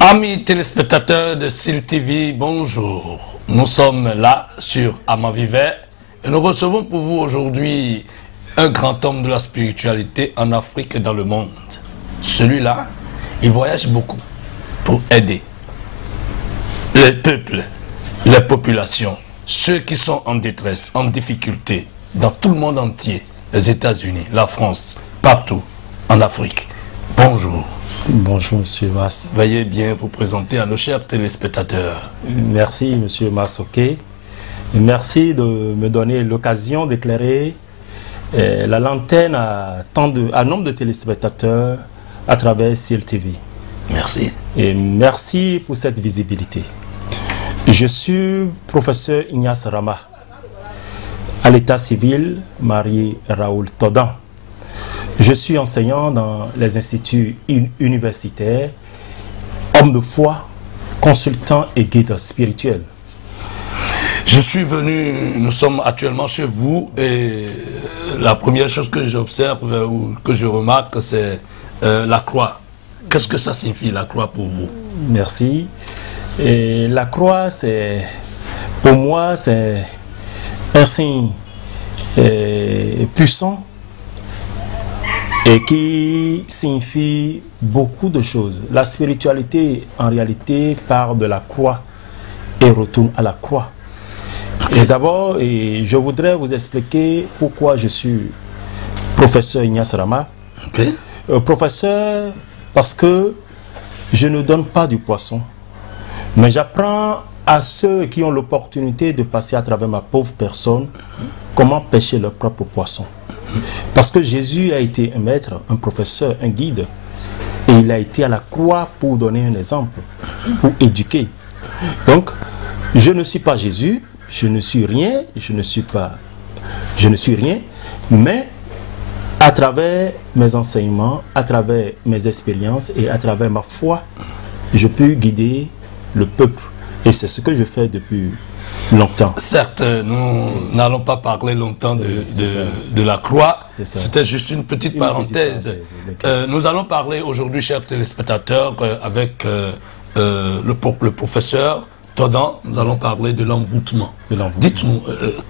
Amis téléspectateurs de SIL TV, bonjour. Nous sommes là sur Amavivet et nous recevons pour vous aujourd'hui un grand homme de la spiritualité en Afrique et dans le monde. Celui-là, il voyage beaucoup pour aider les peuples, les populations, ceux qui sont en détresse, en difficulté, dans tout le monde entier, les États-Unis, la France, partout en Afrique. Bonjour. Bonjour, Monsieur Mas. Veuillez bien vous présenter à nos chers téléspectateurs. Merci, Monsieur Massoké. Merci de me donner l'occasion d'éclairer la lanterne à nombre de téléspectateurs à travers SIL TV. Merci. Et merci pour cette visibilité. Je suis professeur Ignace Rama, à l'état civil, marié Raoul Todan. Je suis enseignant dans les instituts universitaires, homme de foi, consultant et guide spirituel. Je suis venu, nous sommes actuellement chez vous et la première chose que j'observe ou que je remarque, c'est la croix. Qu'est-ce que ça signifie, la croix, pour vous? Merci. Et la croix, pour moi, c'est un signe puissant et qui signifie beaucoup de choses. La spiritualité, en réalité, part de la croix et retourne à la croix. Okay. Et d'abord, je voudrais vous expliquer pourquoi je suis professeur Ignace Rama. Okay. Professeur, parce que je ne donne pas du poisson, mais j'apprends à ceux qui ont l'opportunité de passer à travers ma pauvre personne comment pêcher leur propre poisson. Parce que Jésus a été un maître, un professeur, un guide. Et il a été à la croix pour donner un exemple, pour éduquer. Donc, je ne suis pas Jésus, je ne suis rien, je ne suis rien, mais à travers mes enseignements, à travers mes expériences et à travers ma foi, je peux guider le peuple. Et c'est ce que je fais depuis longtemps. Certes, nous n'allons pas parler longtemps de la croix. C'était juste une petite parenthèse. Nous allons parler aujourd'hui, chers téléspectateurs, avec le professeur Todan. Nous allons parler de l'envoûtement. Dites-nous,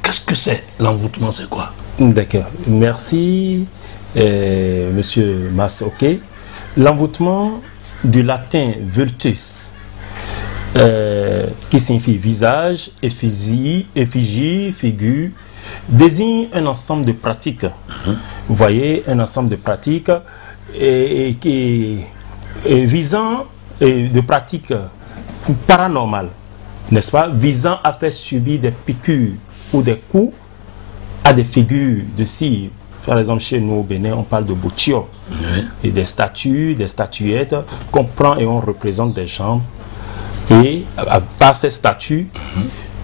qu'est-ce que c'est l'envoûtement? C'est quoi? D'accord. Merci, Monsieur Massoké. L'envoûtement, du latin vultus, qui signifie visage, effigie, figure, désigne un ensemble de pratiques. Vous voyez, un ensemble de pratiques visant de pratiques paranormales, n'est-ce pas, visant à faire subir des piqûres ou des coups à des figures de cire. Par exemple, chez nous au Bénin, on parle de boutio, et des statues, des statuettes qu'on prend et on représente des gens. Et par ces statues,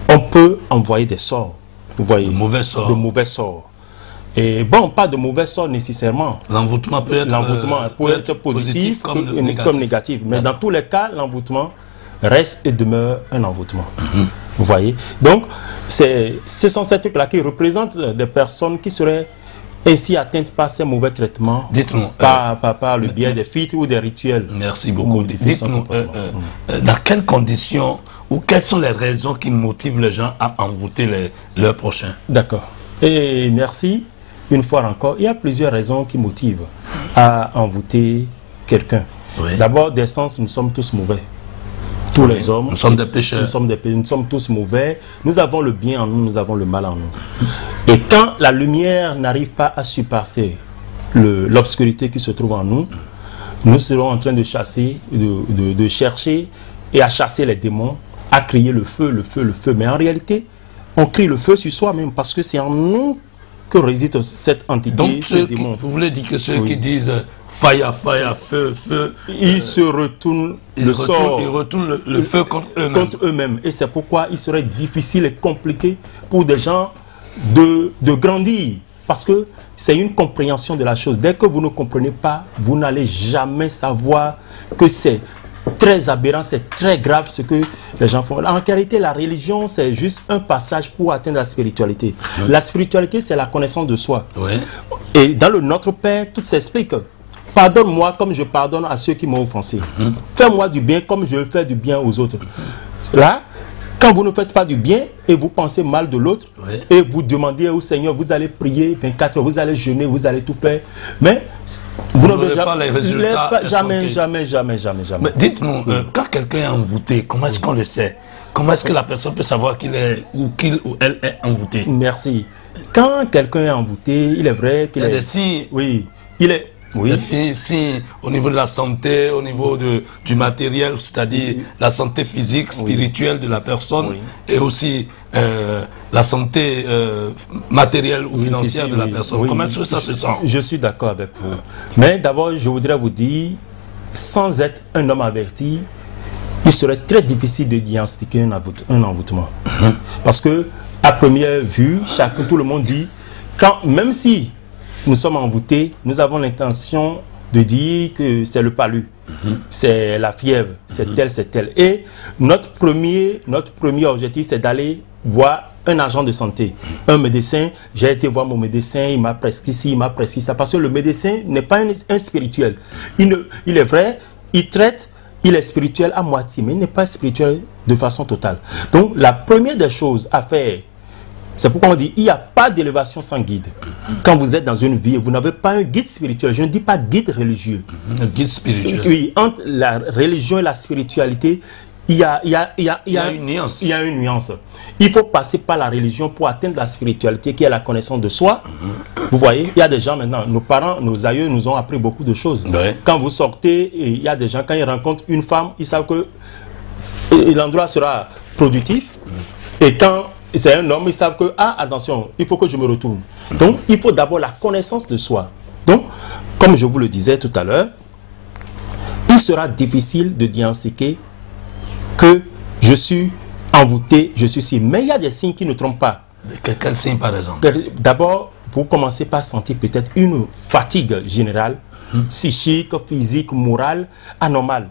on peut envoyer des sorts. Vous voyez, de mauvais sorts. De mauvais sorts. Et bon, pas de mauvais sorts nécessairement. L'envoûtement peut être positif comme négatif. Mais dans tous les cas, l'envoûtement reste et demeure un envoûtement. Vous voyez. Donc, ce sont ces trucs-là qui représentent des personnes qui seraient ainsi atteintes par ces mauvais traitements, par le biais des rites ou des rituels. Merci beaucoup. Dites-nous, dans quelles conditions ou quelles sont les raisons qui motivent les gens à envoûter leurs prochains? D'accord. Et merci. Une fois encore, il y a plusieurs raisons qui motivent à envoûter quelqu'un. Oui. D'abord, d'essence, nous sommes tous mauvais. Tous les hommes. Nous sommes des pécheurs. Nous sommes tous mauvais. Nous avons le bien en nous, nous avons le mal en nous. Et quand la lumière n'arrive pas à surpasser l'obscurité qui se trouve en nous, nous serons en train de chasser, de chercher et à chasser les démons, à crier le feu, le feu, le feu. Mais en réalité, on crie le feu sur soi-même parce que c'est en nous que réside cette entité. Donc, vous voulez dire que ceux qui disent fire, fire, feu, feu, ils se retournent le sort. Ils retournent le feu contre eux-mêmes. Et c'est pourquoi il serait difficile et compliqué pour des gens de grandir. Parce que c'est une compréhension de la chose. Dès que vous ne comprenez pas, vous n'allez jamais savoir que c'est très aberrant, c'est très grave ce que les gens font. En réalité, la religion, c'est juste un passage pour atteindre la spiritualité. La spiritualité, c'est la connaissance de soi. Et dans le Notre Père, tout s'explique. Pardonne-moi comme je pardonne à ceux qui m'ont offensé. Fais-moi du bien comme je fais du bien aux autres. Là, quand vous ne faites pas du bien et vous pensez mal de l'autre, et vous demandez au Seigneur, vous allez prier 24 heures, vous allez jeûner, vous allez tout faire, mais vous n'aurez pas les résultats. Jamais. Mais dites-nous, quand quelqu'un est envoûté, comment est-ce qu'on le sait? Comment est-ce que la personne peut savoir qu'il ou elle est envoûté? Merci. Quand quelqu'un est envoûté, il est vrai qu'il est... Il y a des signes. Oui, il est... Oui. Des signes au niveau de la santé, au niveau du matériel, c'est-à-dire la santé physique, spirituelle de la personne, et aussi la santé matérielle ou financière de la personne. Comment est-ce que ça se sent? Je suis d'accord avec vous. Mais d'abord, je voudrais vous dire, sans être un homme averti, il serait très difficile de diagnostiquer un envoûtement. Parce que, à première vue, tout le monde dit, même si nous sommes envoûtés, nous avons l'intention de dire que c'est le palu, c'est la fièvre, c'est tel. Et notre premier objectif, c'est d'aller voir un agent de santé, un médecin. J'ai été voir mon médecin, il m'a prescrit ci, il m'a prescrit ça. Parce que le médecin n'est pas un spirituel. Il est vrai, il traite, il est spirituel à moitié, mais il n'est pas spirituel de façon totale. Donc la première des choses à faire, c'est pourquoi on dit il n'y a pas d'élévation sans guide. Quand vous êtes dans une vie, vous n'avez pas un guide spirituel. Je ne dis pas guide religieux. Un guide spirituel. Oui, entre la religion et la spiritualité, il y a une nuance. Il y a une nuance. Il faut passer par la religion pour atteindre la spiritualité qui est la connaissance de soi. Vous voyez, il y a des gens maintenant, nos parents, nos aïeux nous ont appris beaucoup de choses. Quand vous sortez, il y a des gens, quand ils rencontrent une femme, ils savent que l'endroit sera productif. Et quand c'est un homme, ils savent que, attention, il faut que je me retourne. Donc, il faut d'abord la connaissance de soi. Donc, comme je vous le disais tout à l'heure, il sera difficile de diagnostiquer que je suis envoûté, je suis si. Mais il y a des signes qui ne trompent pas. Quel signe, par exemple? D'abord, vous commencez par sentir peut-être une fatigue générale, psychique, physique, morale, anormale.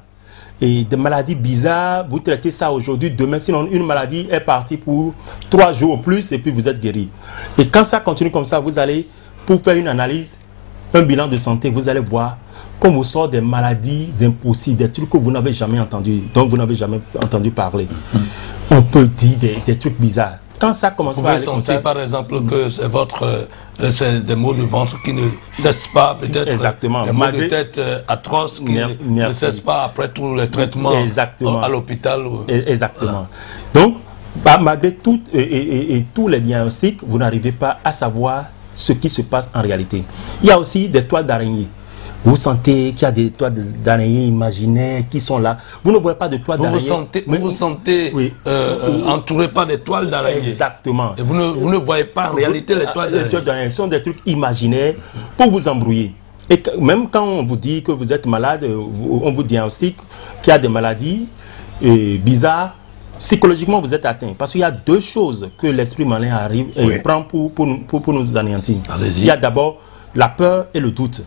Et des maladies bizarres, vous traitez ça aujourd'hui, demain, sinon une maladie est partie pour 3 jours ou plus et puis vous êtes guéri. Et quand ça continue comme ça, vous allez, pour faire une analyse, un bilan de santé, vous allez voir qu'on vous sort des maladies impossibles, des trucs que vous n'avez jamais entendu, dont vous n'avez jamais entendu parler. On peut dire des trucs bizarres. Quand ça commence à aller comme ça, par exemple, que c'est c'est des maux de ventre qui ne cessent pas, peut-être. Exactement. Des maux de tête atroces qui ne cessent pas après tous les traitements à l'hôpital. Exactement. Voilà. Donc, malgré tout et tous les diagnostics, vous n'arrivez pas à savoir ce qui se passe en réalité. Il y a aussi des toiles d'araignée. Vous sentez qu'il y a des toiles d'araignée imaginaires qui sont là. Vous ne voyez pas de toiles d'araignée. Vous vous sentez entouré par des toiles d'araignée. Exactement. Et vous ne voyez pas en réalité les toiles d'araignée. Ce sont des trucs imaginaires pour vous embrouiller. Et même quand on vous dit que vous êtes malade, on vous diagnostique qu'il y a des maladies bizarres, psychologiquement vous êtes atteint. Parce qu'il y a 2 choses que l'esprit malin arrive et prend pour nous anéantir. Il y a d'abord la peur et le doute.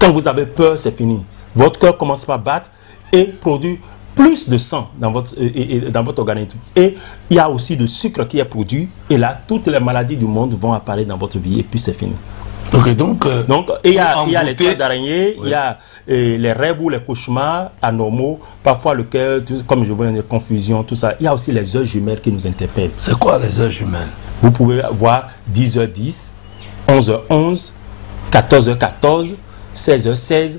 Quand vous avez peur, c'est fini. Votre cœur commence par battre et produit plus de sang dans votre organisme. Et il y a aussi du sucre qui est produit. Et là, toutes les maladies du monde vont apparaître dans votre vie et puis c'est fini. Okay, donc il y a les toiles d'araignée, il y a les rêves ou les cauchemars anormaux, parfois le cœur, comme je vois, une confusion, tout ça. Il y a aussi les heures jumelles qui nous interpellent. C'est quoi les heures jumelles? Vous pouvez voir 10h10, 11h11, 14h14, 16h16,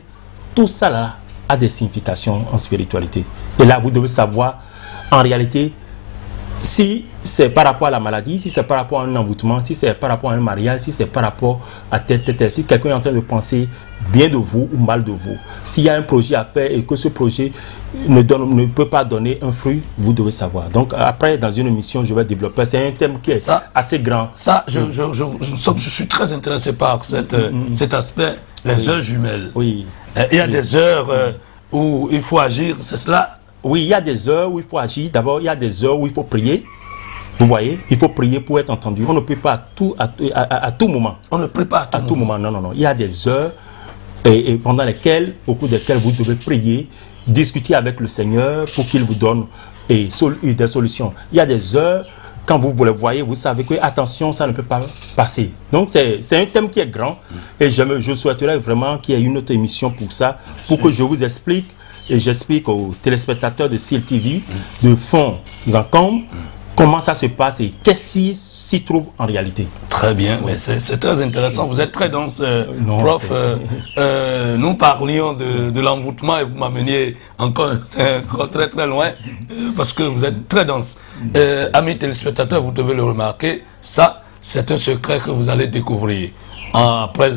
tout ça là a des significations en spiritualité. Et là, vous devez savoir, en réalité, si c'est par rapport à la maladie, si c'est par rapport à un envoûtement, si c'est par rapport à un mariage, si c'est par rapport à tel, si quelqu'un est en train de penser bien de vous ou mal de vous, s'il y a un projet à faire et que ce projet ne peut pas donner un fruit, vous devez savoir. Donc après, dans une émission, je vais développer. C'est un thème qui est assez grand. Ça, je suis très intéressé par cet aspect, les heures jumelles. Oui. Il y a des heures où il faut agir, c'est cela? Oui, il y a des heures où il faut agir. D'abord, il y a des heures où il faut prier. Vous voyez, il faut prier pour être entendu. On ne prie pas à tout moment. On ne prie pas à tout moment. Non. Il y a des heures au cours desquelles vous devez prier. discutez avec le Seigneur pour qu'il vous donne des solutions. Il y a des heures, quand vous le voyez, vous savez que, attention, ça ne peut pas passer. Donc, c'est un thème qui est grand et je souhaiterais vraiment qu'il y ait une autre émission pour ça, pour que je vous explique et j'explique aux téléspectateurs de CIL TV, de fond en comble, comment ça se passe et qu'est-ce qui s'y trouve en réalité. Très bien, mais c'est très intéressant. Vous êtes très dense, prof. Nous parlions de l'envoûtement et vous m'ameniez encore très très loin parce que vous êtes très dense. Amis téléspectateurs, vous devez le remarquer, ça c'est un secret que vous allez découvrir. Après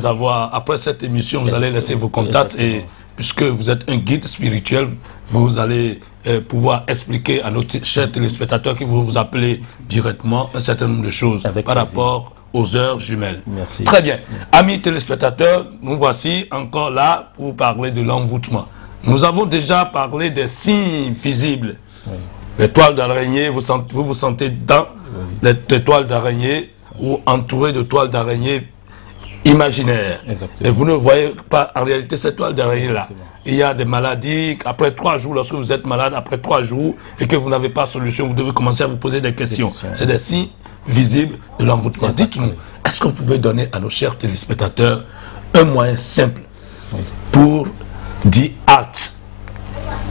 cette émission, vous allez laisser vos contacts et puisque vous êtes un guide spirituel, vous allez pouvoir expliquer à nos chers téléspectateurs qui vont vous appeler directement un certain nombre de choses par rapport aux heures jumelles. Merci. Très bien. Amis téléspectateurs, nous voici encore là pour parler de l'envoûtement. Nous avons déjà parlé des signes visibles. Oui. Les toiles d'araignée, vous vous sentez dans les toiles d'araignée ou entouré de toiles d'araignée imaginaire. Exactement. Et vous ne voyez pas en réalité cette toile d'araignée-là. Il y a des maladies, après 3 jours, lorsque vous êtes malade, après 3 jours, et que vous n'avez pas de solution, vous devez commencer à vous poser des questions. C'est des signes visibles de l'envoûtement. Dites-nous, est-ce que vous pouvez donner à nos chers téléspectateurs un moyen simple pour dire halt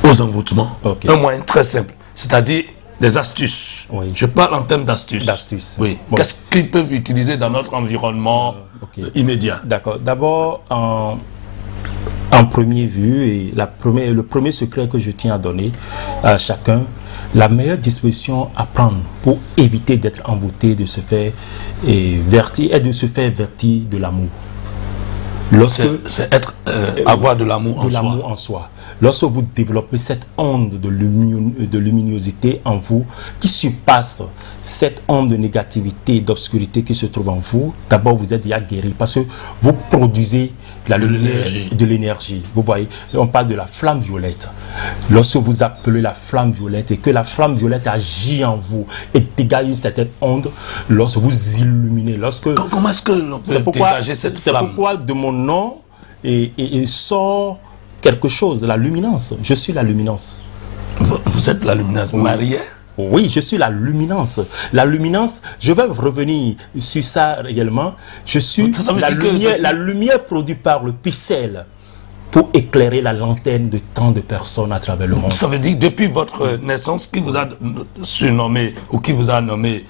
aux envoûtements? Un moyen très simple, c'est-à-dire des astuces. Je parle en termes d'astuces. Oui. Qu'est-ce qu'ils peuvent utiliser dans notre environnement immédiat? D'accord. D'abord, en premier vue, et le premier secret que je tiens à donner à chacun, la meilleure disposition à prendre pour éviter d'être envoûté, de se faire vertir, est de se faire vertir de l'amour. C'est avoir de l'amour en soi. Lorsque vous développez cette onde de luminosité en vous, qui surpasse cette onde de négativité, d'obscurité qui se trouve en vous, d'abord vous êtes déjà guéri parce que vous produisez de l'énergie. Vous voyez, on parle de la flamme violette. Lorsque vous appelez la flamme violette et que la flamme violette agit en vous et dégage une certaine onde, lorsque vous illuminez, Comment est-ce que l'on peut dégager cette flamme? C'est pourquoi de mon nom et sort quelque chose, la luminance. Je suis la luminance. Vous êtes la luminance, Marie? Oui, je suis la luminance. La luminance, je vais revenir sur ça réellement. Je suis la lumière produite par le pixel pour éclairer la lanterne de tant de personnes à travers le monde. Ça veut dire, depuis votre naissance, qui vous a surnommé ou qui vous a nommé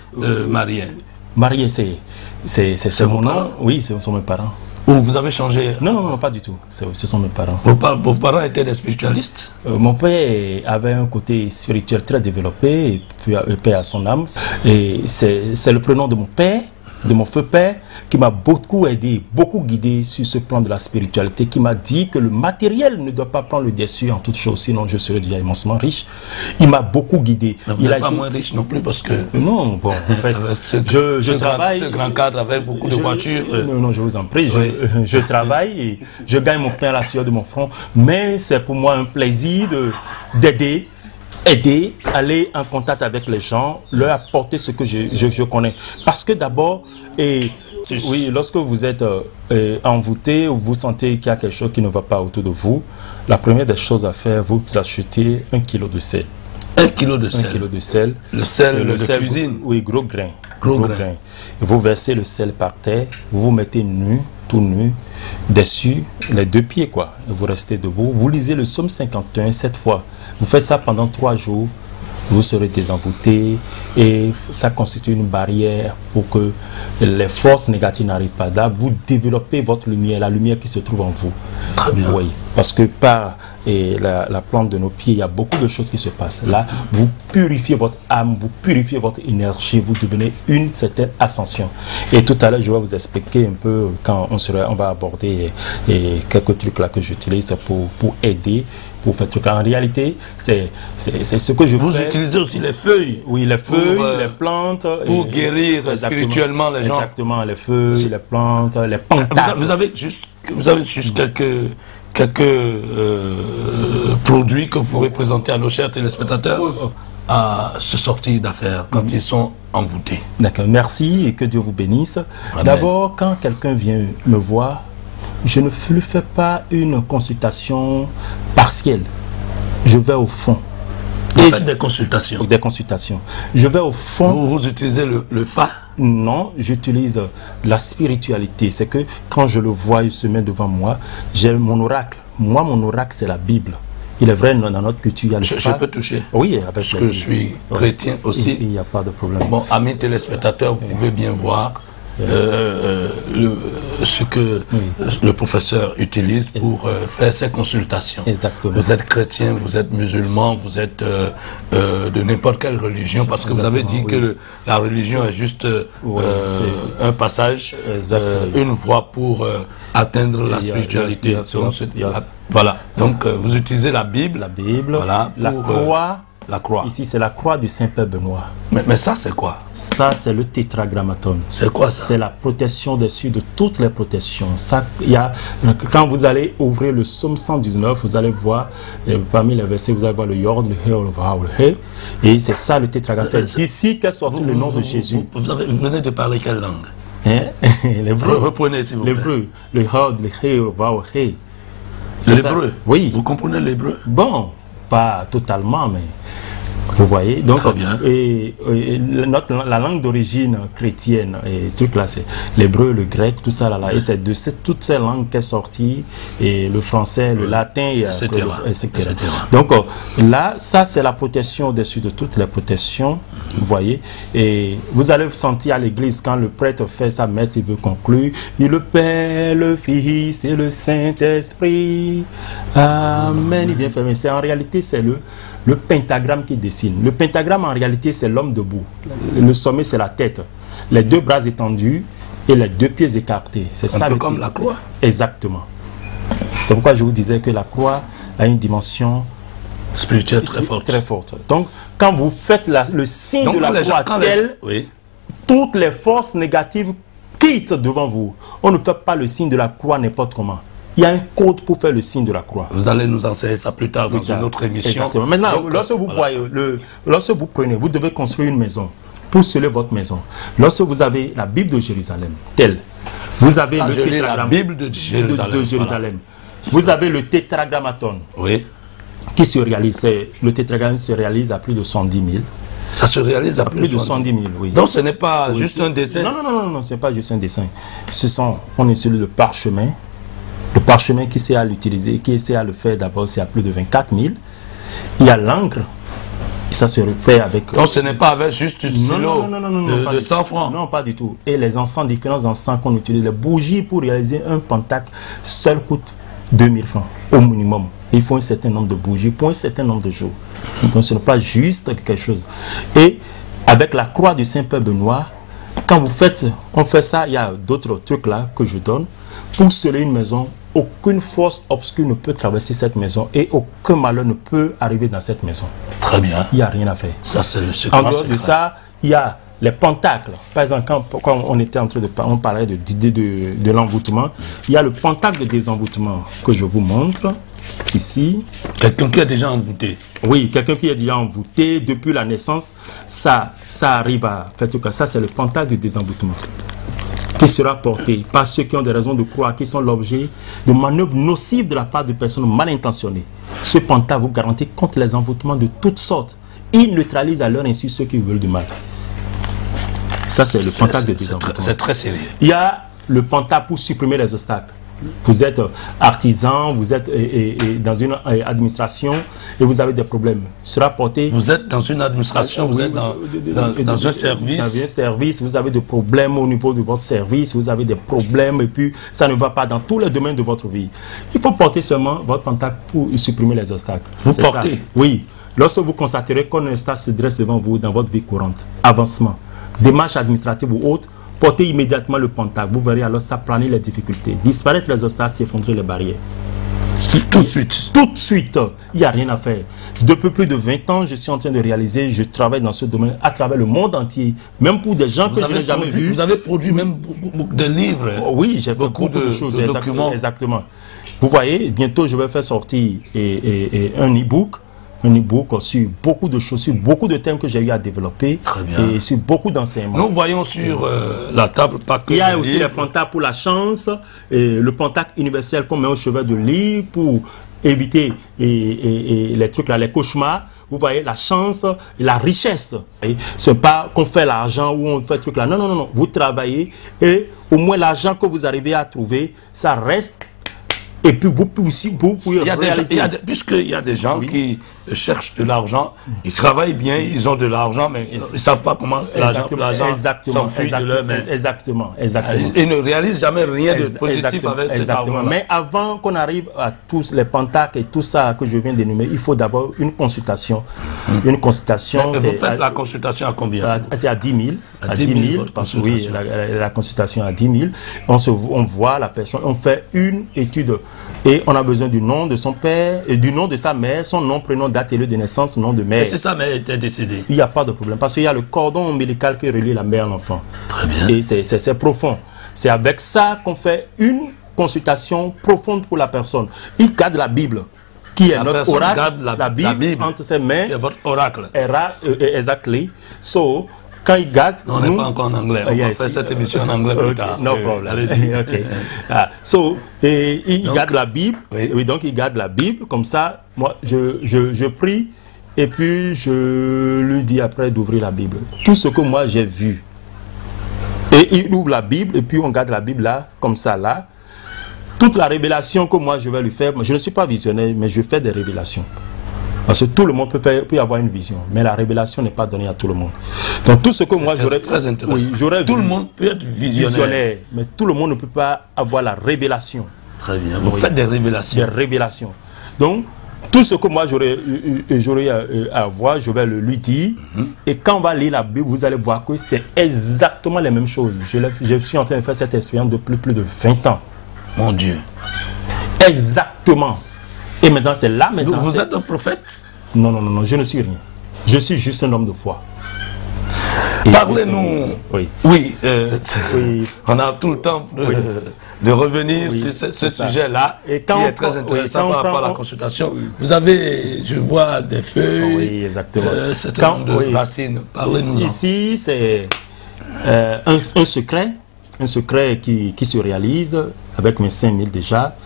Marie? Marie, c'est mon nom. Oui, ce sont mes parents. Ou vous avez changé? Non, pas du tout. Ce sont mes parents. Vos parents étaient des spiritualistes? Mon père avait un côté spirituel très développé, et paix à son âme. Et c'est le prénom de mon père, de mon feu père, qui m'a beaucoup aidé, beaucoup guidé sur ce plan de la spiritualité, qui m'a dit que le matériel ne doit pas prendre le dessus en toute chose, sinon je serais déjà immensement riche. Il m'a beaucoup guidé. Mais vous n'êtes pas moins riche non plus parce que... Non, bon, en fait, je travaille... Ce grand cadre avec beaucoup de voitures... Non, je vous en prie, je travaille et je gagne mon pain à la sueur de mon front, mais c'est pour moi un plaisir d'aider, aller en contact avec les gens, leur apporter ce que je connais. Parce que d'abord, oui, lorsque vous êtes envoûté ou vous sentez qu'il y a quelque chose qui ne va pas autour de vous, la première des choses à faire, vous achetez 1 kilo de sel. 1 kilo de sel. 1 kilo de sel. Le sel de cuisine. Oui, gros grain. Gros grain. Et vous versez le sel par terre, vous vous mettez nu, tout nu, dessus, les 2 pieds quoi. Et vous restez debout. Vous lisez le psaume 51 7 fois. Vous faites ça pendant 3 jours, vous serez désenvoûté et ça constitue une barrière pour que les forces négatives n'arrivent pas là. Vous développez votre lumière, la lumière qui se trouve en vous. Très bien. Oui, parce que par la plante de nos pieds, il y a beaucoup de choses qui se passent. Là, vous purifiez votre âme, vous purifiez votre énergie, vous devenez une certaine ascension. Et tout à l'heure, je vais vous expliquer un peu quand on va aborder quelques trucs là que j'utilise pour aider. Pour faire truc. En réalité, c'est ce que je fais. Vous utilisez aussi les feuilles? Oui, les feuilles, les plantes. Pour guérir spirituellement les gens. Exactement, les feuilles, les plantes, les pentables. Vous avez juste quelques produits que vous pourrez présenter à nos chers téléspectateurs à se sortir d'affaires quand ils sont envoûtés. D'accord, merci et que Dieu vous bénisse. D'abord, quand quelqu'un vient me voir, je ne lui fais pas une consultation partielle. Je vais au fond. Vous faites des consultations. Des consultations. Je vais au fond. Vous utilisez le fa? Non, j'utilise la spiritualité. C'est que quand je le vois, il se met devant moi, j'ai mon oracle. Moi, mon oracle, c'est la Bible. Il est vrai, dans notre culture, il y a le Je peux toucher? Oui, avec parce que je suis chrétien aussi. Il n'y a pas de problème. Bon, amis téléspectateurs, vous pouvez bien voir ce que le professeur utilise pour faire ses consultations. Exactement. Vous êtes chrétien, vous êtes musulman, vous êtes de n'importe quelle religion, parce que vous avez dit que la religion est juste un passage, une voie pour atteindre la spiritualité. Voilà, donc vous utilisez la Bible, voilà, la croix. La croix. Ici, c'est la croix du Saint-Père Benoît. Mais ça, c'est quoi? Ça, c'est le tétragrammaton. C'est quoi ça? C'est la protection dessus de toutes les protections. Ça, quand vous allez ouvrir le psaume 119, vous allez voir, parmi les versets, vous allez voir le Yord, le He, le Vav, le He. Et c'est ça le tétragramme. C'est d'ici qu'est sorti le nom de Jésus. Vous venez de parler quelle langue? L'hébreu. Reprenez, s'il vous plaît. L'hébreu. Le Yord, le He, le Vav, le He. L'hébreu? Oui. Vous comprenez l'hébreu? Bon, pas totalement, mais vous voyez. Donc, très bien. La langue d'origine chrétienne, et truc là, c'est l'hébreu, le grec, tout ça là. Et c'est de toutes ces langues qu'est sorti, et le français, le latin, etc. Donc là, ça c'est la protection au-dessus de toutes les protections, vous voyez. Et vous allez sentir à l'église, quand le prêtre fait sa messe, il veut conclure, il le Père, le Fils et le Saint-Esprit. Amen. Il vient faire, mais en réalité, c'est le pentagramme qui dessine. Le pentagramme, en réalité, c'est l'homme debout. Le sommet, c'est la tête. Les deux bras étendus et les deux pieds écartés. C'est ça. Un peu comme la croix. Exactement. C'est pourquoi je vous disais que la croix a une dimension spirituelle très forte. Très forte. Donc, quand vous faites le signe de la croix tel, toutes les forces négatives quittent devant vous. On ne fait pas le signe de la croix n'importe comment. Il y a un code pour faire le signe de la croix. Vous allez nous enseigner ça plus tard dans une autre émission. Exactement. Maintenant, donc, lorsque vous prenez, vous devez construire une maison pour sceller votre maison. Lorsque vous avez la Bible de Jérusalem, telle, vous avez le tétragramme. La Bible de Jérusalem. Voilà. Vous avez le tétragrammaton. Oui. Qui se réalise. Le tétragramme se réalise à plus de 110 000. Ça se réalise à plus de 110 000, oui. Donc ce n'est pas juste un dessin. Non, ce n'est pas juste un dessin. On est sur le parchemin. Le parchemin qui sait à l'utiliser, qui essaie à le faire d'abord, c'est à plus de 24 000. Il y a l'encre, et ça se fait avec... Donc ce n'est pas avec juste une stylo de 100 francs. Non, pas du tout. Et les encens, différents encens qu'on utilise, les bougies pour réaliser un pentacle, seul coûte 2000 francs au minimum. Et il faut un certain nombre de bougies pour un certain nombre de jours. Donc ce n'est pas juste quelque chose. Et avec la croix du Saint-Père Benoît, quand vous faites, on fait ça, il y a d'autres trucs là que je donne. Pour sceller une maison, aucune force obscure ne peut traverser cette maison et aucun malheur ne peut arriver dans cette maison. Très bien. Il n'y a rien à faire. Ça, c'est le secret. En dehors de ça, il y a les pentacles. Par exemple, quand on était en train de parler, on parlait de l'envoûtement. Il y a le pentacle de désenvoûtement que je vous montre ici. Quelqu'un qui est déjà envoûté. Oui, quelqu'un qui est déjà envoûté depuis la naissance, ça arrive à faire tout cas. Ça, c'est le pentacle de désenvoûtement qui sera porté par ceux qui ont des raisons de croire, qui sont l'objet de manœuvres nocives de la part de personnes mal intentionnées. Ce pentacle vous garantit contre les envoûtements de toutes sortes. Il neutralise à leur insu ceux qui veulent du mal. Ça, c'est le pentacle de désenvoûtement. C'est très sérieux. Il y a le pentacle pour supprimer les obstacles. Vous êtes artisan, vous êtes dans une administration et vous avez des problèmes. Sera porté. Vous êtes dans une administration, vous êtes dans un service. Dans un service, vous avez des problèmes au niveau de votre service, vous avez des problèmes et puis ça ne va pas dans tous les domaines de votre vie. Il faut porter seulement votre pentacle pour supprimer les obstacles. Vous portez? Ça. Oui. Lorsque vous constaterez qu'un obstacle se dresse devant vous dans votre vie courante, avancement, démarche administrative ou autre, portez immédiatement le pentacle. Vous verrez alors ça planer les difficultés. Disparaître les obstacles, s'effondrer les barrières. Tout de suite. Tout de suite. Il n'y a rien à faire. Depuis plus de 20 ans, je suis en train de réaliser, je travaille dans ce domaine à travers le monde entier. Même pour des gens que je n'ai jamais vus. Vous avez produit même beaucoup de livres. Oui, j'ai fait beaucoup de choses. De documents. Exactement. Vous voyez, bientôt je vais faire sortir un e-book un e-book sur beaucoup de choses, sur beaucoup de thèmes que j'ai eu à développer. Très bien. Et sur beaucoup d'enseignements. Nous voyons sur la table pas que il y a les aussi livres. les Pontac pour la chance, et le Pontac universel qu'on met au chevet de livre pour éviter les trucs là, les cauchemars. Vous voyez, la chance et la richesse. Ce n'est pas qu'on fait l'argent ou on fait truc là. Non, non, non, non. Vous travaillez et au moins l'argent que vous arrivez à trouver, ça reste. Et puis vous pouvez réaliser. Puisqu'il y a des gens qui cherchent de l'argent, ils travaillent bien, ils ont de l'argent, mais ils ne savent pas comment l'argent s'enfuit de leurs mains. Exactement, exactement. Ils ne réalisent jamais rien de positif avec cet argent. Mais avant qu'on arrive à tous les Pontac et tout ça que je viens d'énumérer, il faut d'abord une consultation. Une consultation. Mais vous faites la consultation à combien? C'est à 10 000. À 10 000, parce que oui, la consultation à 10 000. On voit la personne, on fait une étude. Et on a besoin du nom de son père, et du nom de sa mère, son nom, prénom, date et lieu de naissance, nom de mère. Et si sa mère était décédée? Il n'y a pas de problème, parce qu'il y a le cordon ombilical qui relie la mère à l'enfant. Très bien. Et c'est profond. C'est avec ça qu'on fait une consultation profonde pour la personne. Il garde la Bible, qui est notre oracle, la Bible entre ses mains. Qui est votre oracle. Exactly. So, quand il garde... Non, on n'est pas encore en anglais. On va faire cette émission en anglais plus tard. No problem. Okay. Il garde la Bible. Oui, donc il garde la Bible. Comme ça, moi, je prie et puis je lui dis après d'ouvrir la Bible. Tout ce que moi j'ai vu. Et il ouvre la Bible et puis on garde la Bible là, comme ça là. Toute la révélation que moi je vais lui faire, je ne suis pas visionnaire, mais je fais des révélations. Parce que tout le monde peut avoir une vision, mais la révélation n'est pas donnée à tout le monde. Donc tout ce que moi j'aurais... Très intéressant. Oui, tout le monde peut être visionnaire. Mais tout le monde ne peut pas avoir la révélation. Très bien. Vous faites des révélations. Des révélations. Donc tout ce que moi j'aurais à voir, je vais le lui dire. Et quand on va lire la Bible, vous allez voir que c'est exactement les mêmes choses. Je suis en train de faire cette expérience depuis plus de 20 ans. Mon Dieu. Exactement. Et maintenant, c'est là maintenant. Vous êtes un prophète? Non, non, non, non, je ne suis rien. Je suis juste un homme de foi. Parlez-nous. Oui. Oui, oui. On a tout le temps de revenir sur ce sujet-là, qui est très intéressant par rapport à la consultation. Vous avez, je vois, des feuilles, oui, exactement. certain nombre de racines. Parlez-nous. Ici, c'est un secret qui se réalise avec mes 5000 déjà.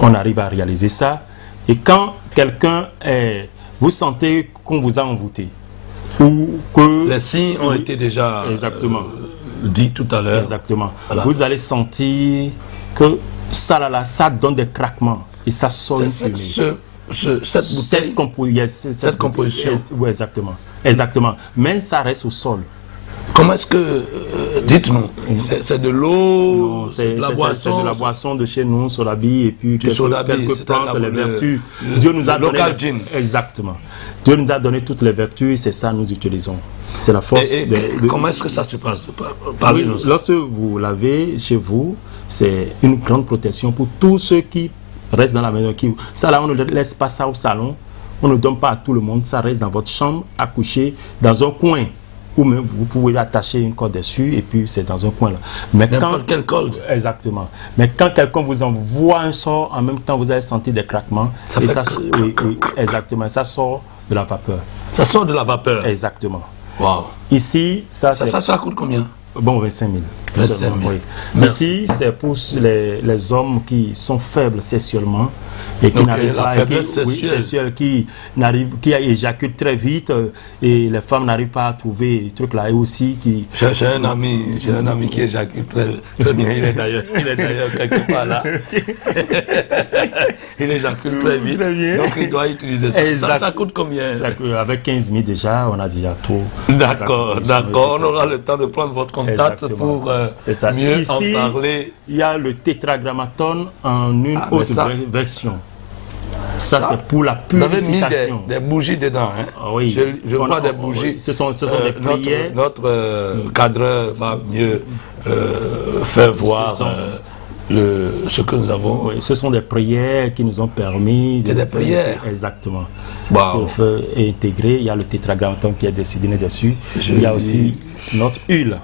On arrive à réaliser ça. Et quand quelqu'un est... Vous sentez qu'on vous a envoûté. Ou que... Les signes ont été déjà dit tout à l'heure. Exactement. Voilà. Vous allez sentir que ça, là, ça donne des craquements. Et ça sonne sur cette composition. Oui, exactement. Exactement. Mais ça reste au sol. Comment est-ce que... dites-nous, c'est de l'eau, c'est de la boisson? C'est de la boisson de chez nous, sur la bille, et puis quelques plantes, les vertus. Dieu nous a donné... Exactement. Dieu nous a donné toutes les vertus, c'est ça que nous utilisons. C'est la force. Comment est-ce que ça se passe? Oui, lorsque vous l'avez chez vous, c'est une grande protection pour tous ceux qui restent dans la maison. Ça là, on ne laisse pas ça au salon, on ne donne pas à tout le monde, ça reste dans votre chambre, à coucher, dans un coin. Ou même vous pouvez attacher une corde dessus et puis c'est dans un coin là. Mais n'importe quelle corde. Exactement. Mais quand quelqu'un vous envoie un sort, en même temps vous allez sentir des craquements. Ça et fait oui, exactement. Ça sort de la vapeur. Ça sort de la vapeur. Exactement. Wow. Ici, ça coûte combien? Bon, 25 000. 25 000. Oui. Ici, c'est pour les hommes qui sont faibles sexuellement et qui n'arrivent pas, qui éjaculent très vite et les femmes n'arrivent pas à trouver des trucs là et aussi qui... J'ai un ami qui éjacule très bien, il est d'ailleurs quelque part là. Il éjacule très vite, donc il doit utiliser ça. Ça coûte combien? Avec 15 000 déjà, on a déjà tout. D'accord, on aura le temps de prendre votre contact pour mieux ici, en parler. Il y a le tétragrammaton en une autre version. Ça c'est pour la purification. Vous avez mis des bougies dedans. Hein? Oui. Je vois des bougies. Ce sont des prières. Notre cadreur va mieux faire voir ce que nous avons. Oui, ce sont des prières qui nous ont permis de... des prières. Exactement. Wow. De intégrer. Il y a le tétragrammaton qui est dessiné dessus. Il y a aussi notre huile.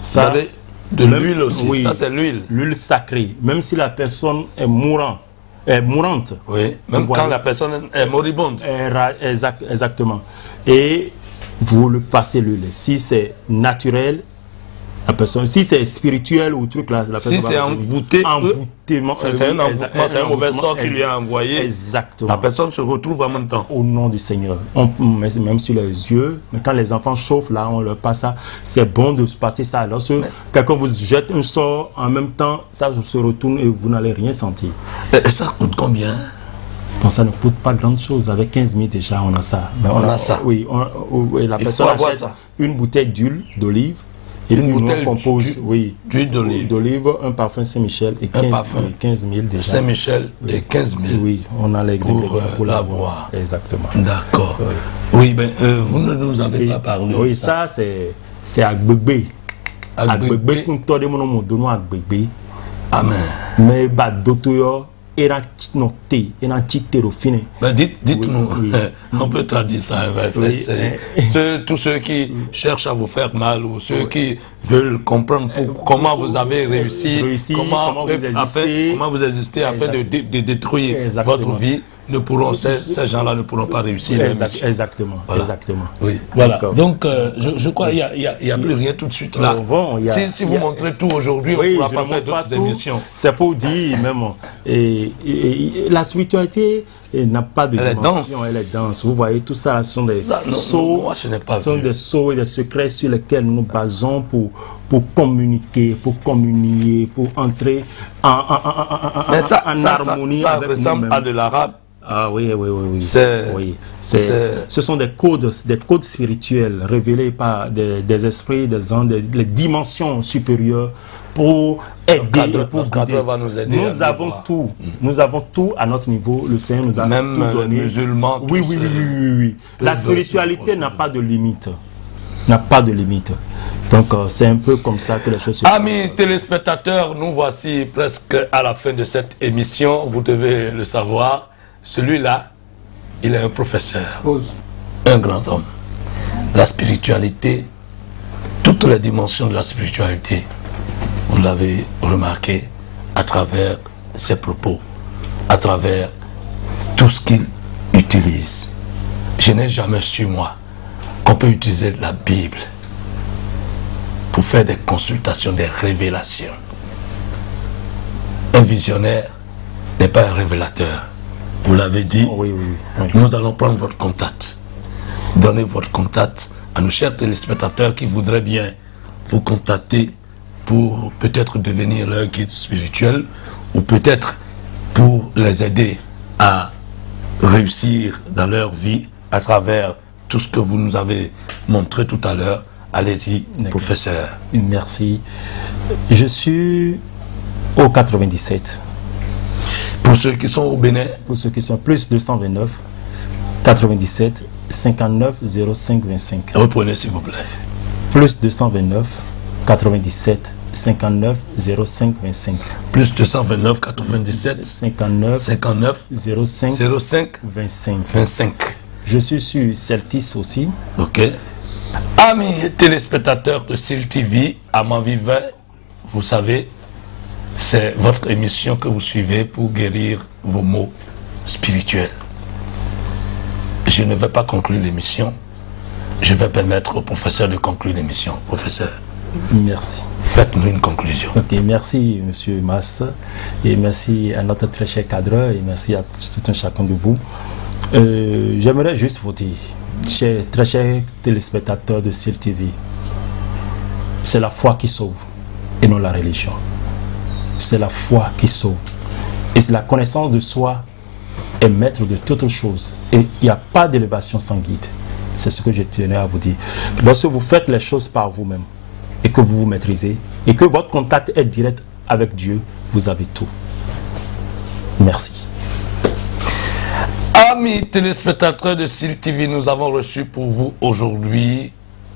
Ça, vous avez de l'huile aussi. Oui, ça c'est l'huile. L'huile sacrée. Même si la personne est mourante, mourante. Oui, même quand la personne est moribonde. Exactement. Et vous le passez l'huile. Si c'est naturel, la personne, si c'est spirituel ou truc là, la personne si c'est envoûté, c'est un envoûtement, c'est un mauvais sort qui lui a envoyé. Exactement. La personne se retrouve en même temps. Au nom du Seigneur. On met même sur les yeux, mais quand les enfants chauffent là, on leur passe ça. C'est bon de se passer ça. Lorsque quelqu'un vous jette un sort en même temps, ça se retourne et vous n'allez rien sentir. Et ça coûte combien? Bon, ça ne coûte pas grande chose. Avec 15 000 déjà, on a ça. Mais on a ça. Oui, la personne achète une bouteille d'huile d'olive. Et une puis bouteille on compose, d'huile d'olive, un parfum Saint-Michel et 15 000 déjà. Saint-Michel et 15 000. Oui, on a l'exemple pour l'avoir. Exactement. D'accord. Oui, ben, vous ne nous avez pas parlé. Oui, ça c'est Agbegbe. Agbegbe, tout le monde donne Agbegbe. Amen. Mais d'autres dites-nous, on peut traduire ça, tous ceux qui cherchent à vous faire mal ou ceux qui veulent comprendre comment vous avez réussi, comment vous existez afin de détruire votre vie, ne pourront, ces gens-là ne pourront pas réussir. Exactement. Voilà. Exactement. Oui. Voilà. Donc, je crois qu'il n'y a plus rien tout de suite là. Si vous montrez tout aujourd'hui, on ne pourra pas faire d'autres émissions. C'est pour dire même. Et la spiritualité n'a pas de dimension, elle est dense. Vous voyez, tout ça, ce sont des sceaux, des sceaux et des secrets sur lesquels nous nous basons pour communiquer, pour communier, pour entrer en harmonie avec nous-mêmes. Ça ressemble à de l'arabe. Ah oui. Ce sont des codes spirituels révélés par des esprits, des anges, des dimensions supérieures pour aider, pour guider. Nous avons tout à notre niveau. Le Seigneur nous a tout donné. Les musulmans. Oui. La spiritualité n'a pas de limite. Donc c'est un peu comme ça que les choses se passent. Amis téléspectateurs, nous voici presque à la fin de cette émission. Vous devez le savoir. Celui-là, il est un professeur, un grand homme. La spiritualité, toutes les dimensions de la spiritualité, vous l'avez remarqué à travers ses propos, à travers tout ce qu'il utilise. Je n'ai jamais su, moi, qu'on peut utiliser la Bible pour faire des consultations, des révélations. Un visionnaire n'est pas un révélateur. Vous l'avez dit, nous allons prendre votre contact. Donnez votre contact à nos chers téléspectateurs qui voudraient bien vous contacter pour peut-être devenir leur guide spirituel ou peut-être pour les aider à réussir dans leur vie à travers tout ce que vous nous avez montré tout à l'heure. Allez-y, professeur. Merci. Je suis au 97. Pour ceux qui sont au Bénin. Pour ceux qui sont plus 229 97 59 05 25. Reprenez s'il vous plaît. Plus 229 97 59 05 25. Plus 229 97 59 05 25. Je suis sur Celtis aussi. Ok. Amis téléspectateurs de SIL TV, Amant Vivant, vous savez, c'est votre émission que vous suivez pour guérir vos maux spirituels. Je ne vais pas conclure l'émission. Je vais permettre au professeur de conclure l'émission. Professeur. Merci. Faites-nous une conclusion. Ok, merci Monsieur Mas. Et merci à notre très cher cadreur. Et merci à tout un chacun de vous. J'aimerais juste vous dire, très chers téléspectateurs de SIL TV, c'est la foi qui sauve et non la religion. C'est la foi qui sauve. Et c'est la connaissance de soi est maître de toutes choses. Et il n'y a pas d'élévation sans guide. C'est ce que je tenais à vous dire. Lorsque vous faites les choses par vous-même et que vous vous maîtrisez et que votre contact est direct avec Dieu, vous avez tout. Merci. Amis téléspectateurs de SIL TV, nous avons reçu pour vous aujourd'hui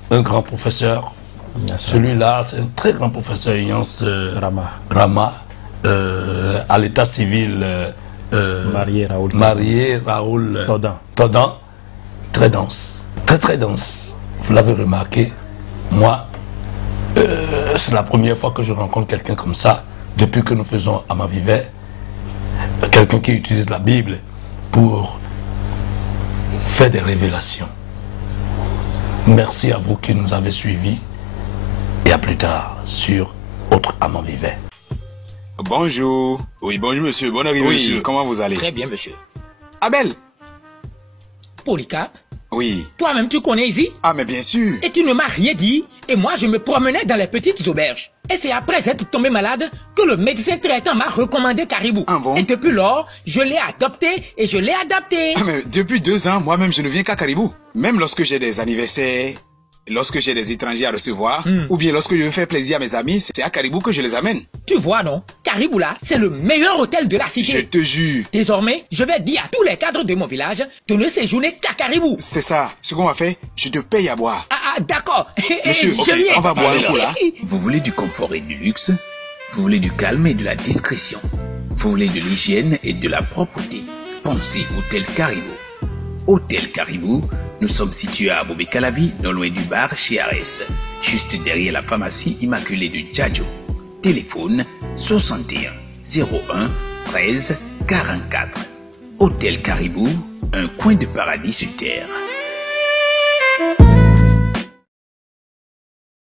un grand professeur. Celui-là, c'est un très grand professeur, Yance Rama, à l'état civil marié Raoul Todan. Très dense, très dense. Vous l'avez remarqué, moi, c'est la première fois que je rencontre quelqu'un comme ça, depuis que nous faisons Amant Vivant. Quelqu'un quelqu'un qui utilise la Bible pour faire des révélations. Merci à vous qui nous avez suivis et à plus tard sur Autre Amant Vivait. Bonjour. Oui, bonjour monsieur. Bonne arrivée monsieur. Comment vous allez? Très bien monsieur. Abel. Polycarpe, Oui. toi-même tu connais ici? Ah mais bien sûr. Et tu ne m'as rien dit, et moi je me promenais dans les petites auberges. Et c'est après être tombé malade que le médecin traitant m'a recommandé Caribou. Ah bon? Et depuis lors, je l'ai adopté et je l'ai adapté. Ah mais depuis 2 ans, moi-même je ne viens qu'à Caribou. Même lorsque j'ai des anniversaires, lorsque j'ai des étrangers à recevoir, ou bien lorsque je veux faire plaisir à mes amis, c'est à Caribou que je les amène. Tu vois non, Caribou là, c'est le meilleur hôtel de la Je cité. te jure. Désormais, je vais dire à tous les cadres de mon village de ne séjourner qu'à Caribou. C'est ça. Ce qu'on va faire, je te paye à boire. Ah d'accord. Monsieur, Je ok, viens. on va boire un coup là. Vous voulez du confort et du luxe? Vous voulez du calme et de la discrétion? Vous voulez de l'hygiène et de la propreté? Pensez Hôtel Caribou. Hôtel Caribou, nous sommes situés à Bobé-Calavi, non loin du bar chez Arès, juste derrière la pharmacie immaculée de Djadjo. Téléphone 61 01 13 44. Hôtel Caribou, un coin de paradis sur terre.